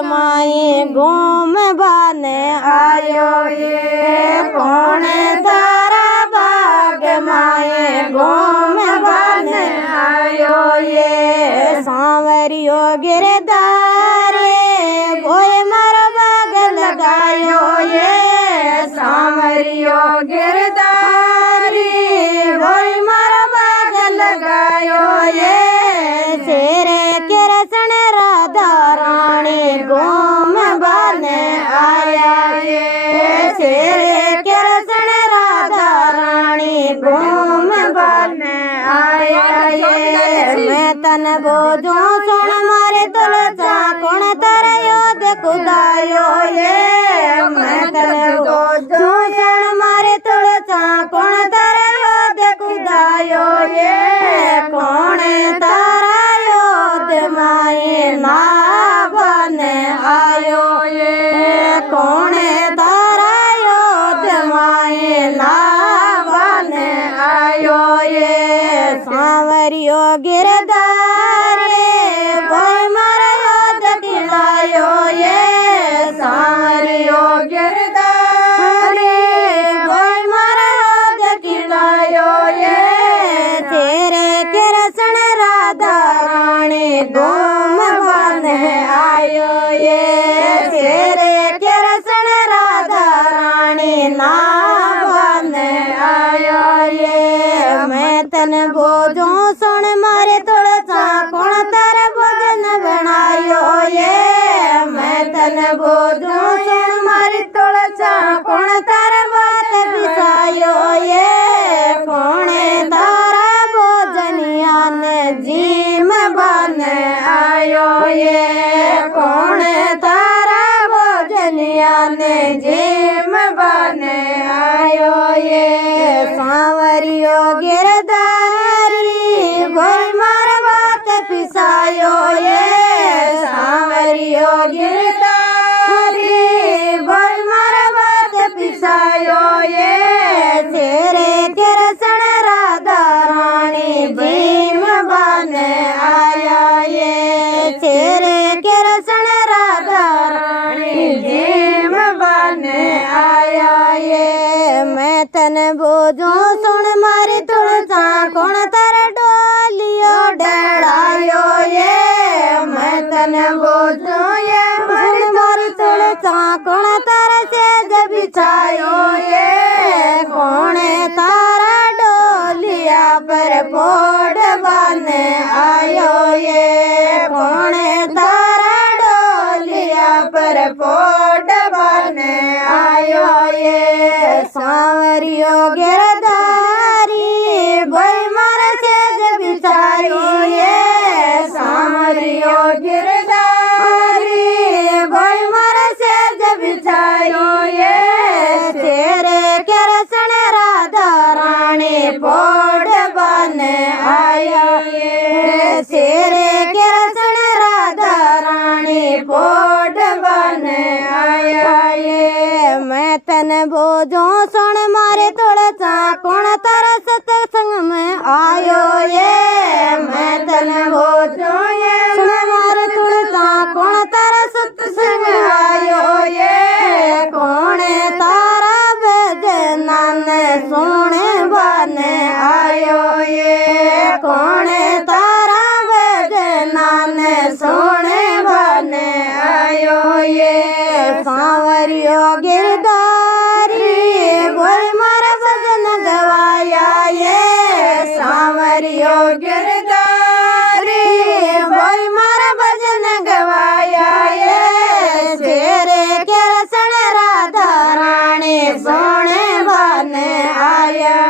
माए घूम बाने आयो ये कौन तारा बाग माए घूम बाने आयो ये सांवरियो गिरधारे भोय मारो बाग लगायो ये सांवरियो गिरधारी भोय मारो बाग लगायो ये शेरे के रसन राधा रानी घूम बाने आया ये शेरे के रसन राधा रानी घूम बाने आया ये मैं तन बोझू सुन मारे तुलसा कौन तरयो दे खुदायो ये मैं तन बोझू सुन मारे तुलसा कौन तरयो दे खुदायो ये कौन तारायो दे माए ना बने आयो ये कौन तारायो दे माए ना बने आयो ये सांवरियो गिरधारे भोय मारो दखिलायो ये सांवरियो गिरधारे भोय मारो दखिलायो ये तेरे के रसन राधा रानी घूम बाने आयो ये तेरे के रसन राधा रानी ना बाने आयो ये मैं तन बोझू सुन मारे तुलसा कौन तारा भोजन बनायो ये मैं तन बोझू सुन मारे तुलसा कौन तारा बात बिसायो ये कौन तारा भोजनिया ने जीम बने आयो ये कौन तारा भोजनिया ने जीम बने आयो ये सांवरियो गिरधारी भोय मार बात पिसायो ये सांवरियो गिरधारी भोय मार बात पिसायो ये तेरे के रसन राधा रानी भीम बने आया ये तेरे के रसन राधा रानी भीम बने आया ये मैं तन बोझू सुन मारी तुलसा कौन तर डोलियो डड़ायो ये मैं तन बोझू ये मारी तुलसा कौन तारा सेज बिछायो ये कौन तारा डोलिया पर पोड़ बने आयो ये कौन तारा डोलिया पर पोड़ बने आयो ये सांवरियो गिरधारी भोय मार सेज बिछायो ये सांवरियो गिरधारी भोय मार सेज बिछायो ये तेरे के रसन राधा रानी पोड़ बने आया ये तेरे के रसन राधा रानी पोड़ बने आया ये मैं तन बोझू सुन मारे तुलसा कौन तारा सत्संग में आयो ये मैं तन बोझू ये सुन मारे तुलसा कौन तारा सत्संग आयो ये कौन तारा भजन सोने बने आयो ये कौन तारा भजन सोने बने आयो ये सांवरियो